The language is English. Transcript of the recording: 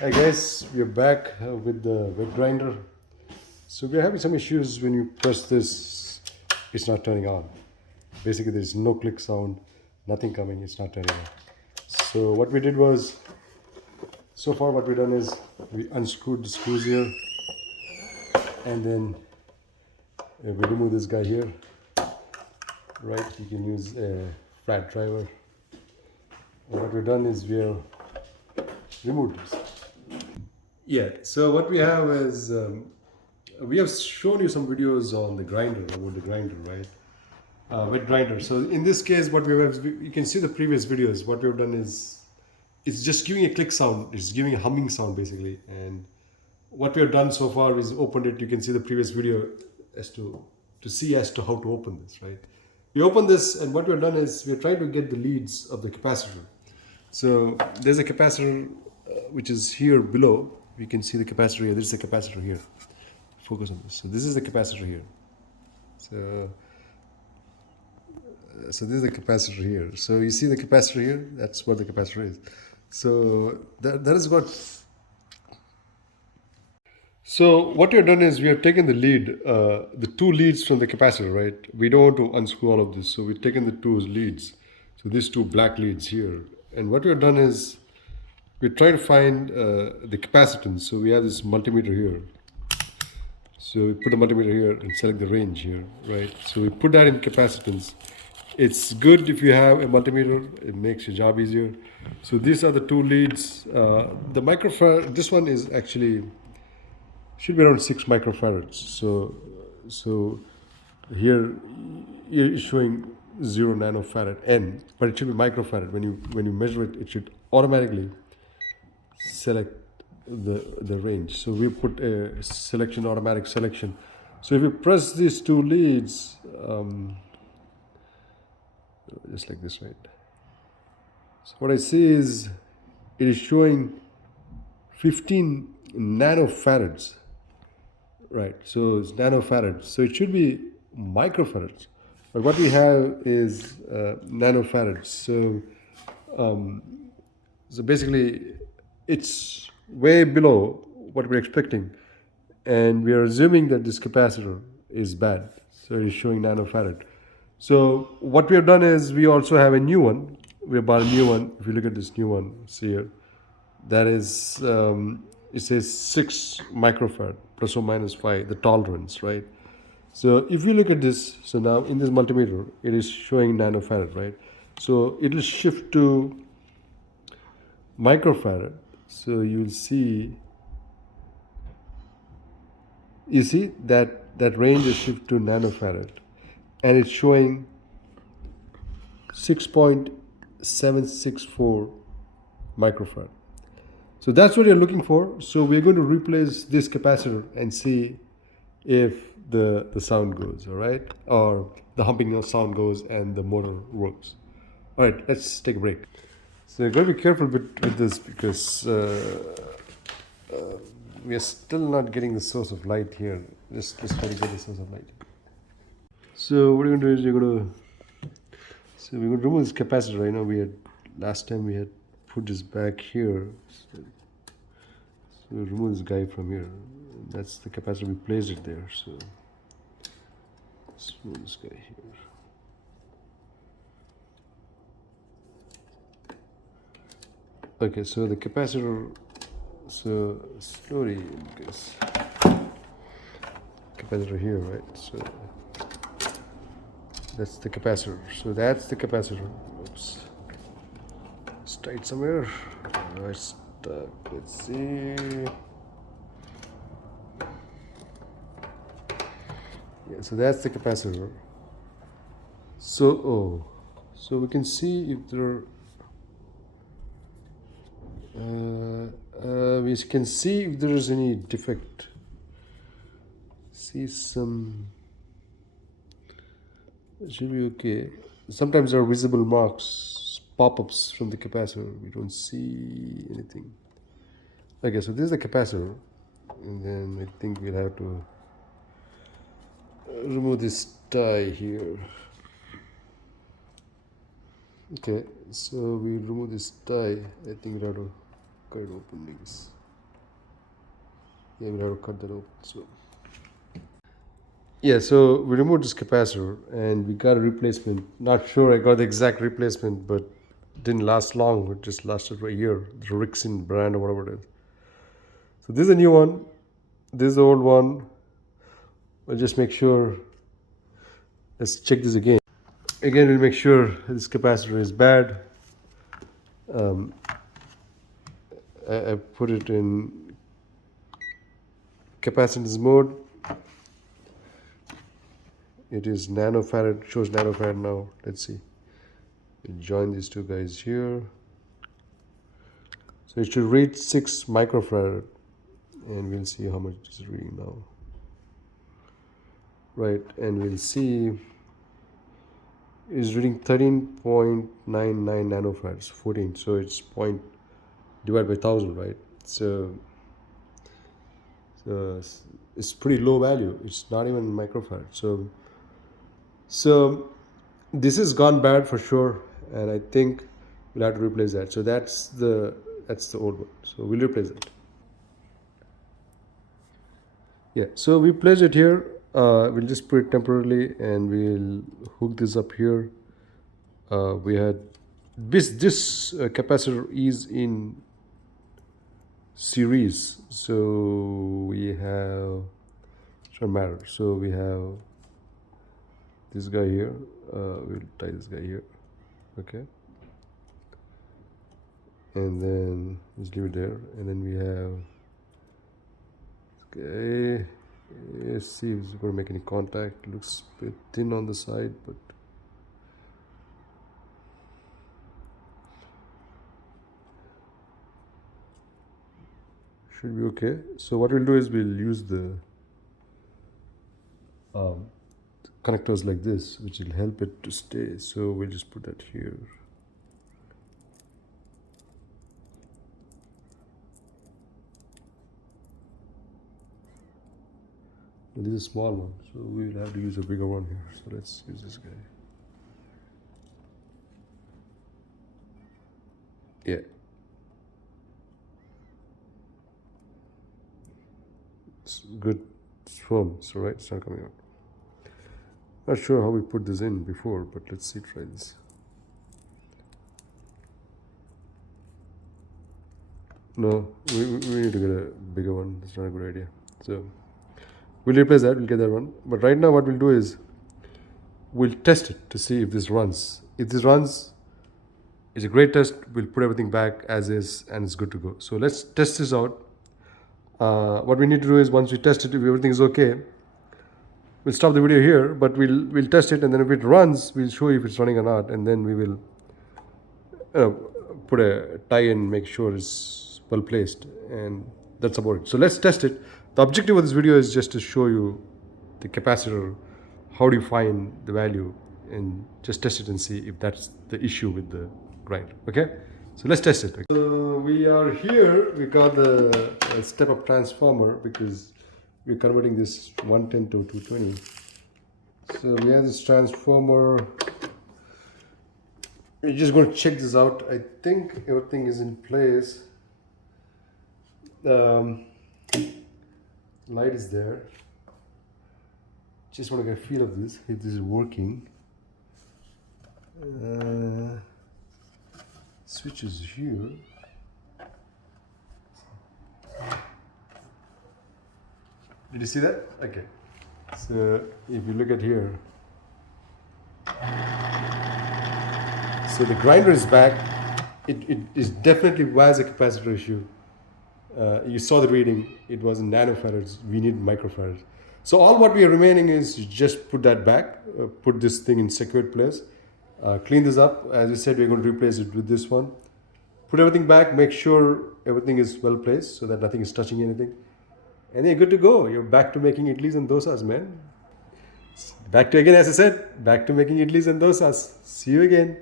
Hi guys, we're back with the wet grinder. So we're having some issues when you press this, it's not turning on. Basically, there's no click sound, nothing coming, it's not turning on. So what we did was, so far what we done is we unscrewed the screws here and then we remove this guy here, right? You can use a flat driver. And what we've done is we have removed this. Yeah, so what we have is we have shown you some videos on the grinder, about the grinder, right? Wet grinder. So in this case, what we have, you can see the previous videos. What we have done is it's just giving a click sound. It's giving a humming sound basically. And what we have done so far is opened it. You can see the previous video as to see as to how to open this, right? We open this, and what we have done is we are trying to get the leads of the capacitor. So there's a capacitor which is here below. You can see the capacitor here. This is the capacitor here. Focus on this. So this is the capacitor here. So this is the capacitor here. So you see the capacitor here. That's what the capacitor is. So that is what. So what we have done is we have taken the lead, the two leads from the capacitor, right? We don't want to unscrew all of this, so we've taken the two leads. So these two black leads here, and what we have done is we try to find the capacitance. So we have this multimeter here. So we put a multimeter here and select the range here, right? So we put that in capacitance. It's good if you have a multimeter, it makes your job easier. So these are the two leads. The microfarad, this one is actually, should be around 6 microfarads. So here it's showing 0 nanofarad N, but it should be microfarad. When you measure it, it should automatically select the range. So we put a selection, automatic selection. So if you press these two leads, just like this, right? So what I see is it is showing 15 nanofarads, right? So it's nanofarads. So it should be microfarads, but what we have is nanofarads. So basically, it's way below what we're expecting, and we are assuming that this capacitor is bad. So it is showing nanofarad. So what we have done is we also have a new one. We have bought a new one. If you look at this new one, see here, that is it says 6 microfarad plus or minus 5, the tolerance, right? So if you look at this, so now in this multimeter, it is showing nanofarad, right? So it will shift to microfarad. So you'll see, you see that range is shifted to nanofarad, and it's showing 6.764 microfarad. So that's what you're looking for. So we're going to replace this capacitor and see if the sound goes, all right, or the humping sound goes and the motor works. All right, let's take a break. So you got to be careful with this because we are still not getting the source of light here. Just try to get the source of light. So what you're going to do is we're going to remove this capacitor. I know last time we had put this back here. So we'll remove this guy from here. That's the capacitor, we placed it there. So let's remove this guy here. Okay, so the capacitor, so slowly, because capacitor here, right? So that's the capacitor. So that's the capacitor. Oops, it's tight somewhere. It's stuck. Let's see. Yeah, so that's the capacitor. So we can see if there. We can see if there is any defect. See some. It should be okay. Sometimes there are visible marks, pop-ups from the capacitor. We don't see anything. Okay, so this is the capacitor, and then I think we'll have to remove this tie here. Okay, so we remove this tie. I think we'll have to cut it open like this. Yeah, we'll have to cut that open. So yeah, so we removed this capacitor and we got a replacement. Not sure I got the exact replacement, but didn't last long. It just lasted for a year. The Rixin brand or whatever it is. So this is a new one. This is the old one. We'll just make sure. Let's check this again. Again, we'll make sure this capacitor is bad. I put it in capacitance mode. It is nanofarad, shows nanofarad now. Let's see. We'll join these two guys here. So it should read 6 microfarad, and we'll see how much it is reading now. Right, and we'll see is reading 13.99 nanofarads, 14. So it's point divided by 1000, right? So it's pretty low value. It's not even microfarad. So this has gone bad for sure, and I think we'll have to replace that. So that's the old one. So we'll replace it. Yeah. So we place it here. We'll just put it temporarily, and we'll hook this up here. We had this capacitor is in series, so we have, it doesn't matter. So we have this guy here. We'll tie this guy here, okay, and then just leave it there. And then we have, okay, let's see if it's going to make any contact. Looks a bit thin on the side, but should be okay. So what we'll do is we'll use the connectors like this, which will help it to stay. So we'll just put that here. This is a small one, so we will have to use a bigger one here. So let's use this guy. Yeah. It's good. It's firm. It's alright. It's not coming out. Not sure how we put this in before, but let's see. Try this. No, we need to get a bigger one. That's not a good idea. So we'll replace that. We'll get that one. But right now, what we'll do is we'll test it to see if this runs. If this runs, it's a great test. We'll put everything back as is, and it's good to go. So let's test this out. What we need to do is, once we test it, if everything is okay, we'll stop the video here. But we'll test it, and then if it runs, we'll show you if it's running or not, and then we will put a tie in, make sure it's well placed, and that's about it. So let's test it. The objective of this video is just to show you the capacitor, how do you find the value, and just test it and see if that's the issue with the grinder. Okay, so let's test it. Okay. So we are here. We got the step-up transformer because we're converting this 110 to 220. So we have this transformer. We're just going to check this out. I think everything is in place. Light is there. Just want to get a feel of this, if this is working. Switch is here. Did you see that? Okay. So if you look at here, so the grinder is back. It is definitely was a capacitor issue. You saw the reading. It wasn't nanofarads. We need microfarads. So all what we are remaining is just put that back, put this thing in secured place, clean this up. As I said, we're going to replace it with this one. Put everything back, make sure everything is well placed so that nothing is touching anything. And then you're good to go. You're back to making idlis and dosas, man. Back to, again, as I said, back to making idlis and dosas. See you again.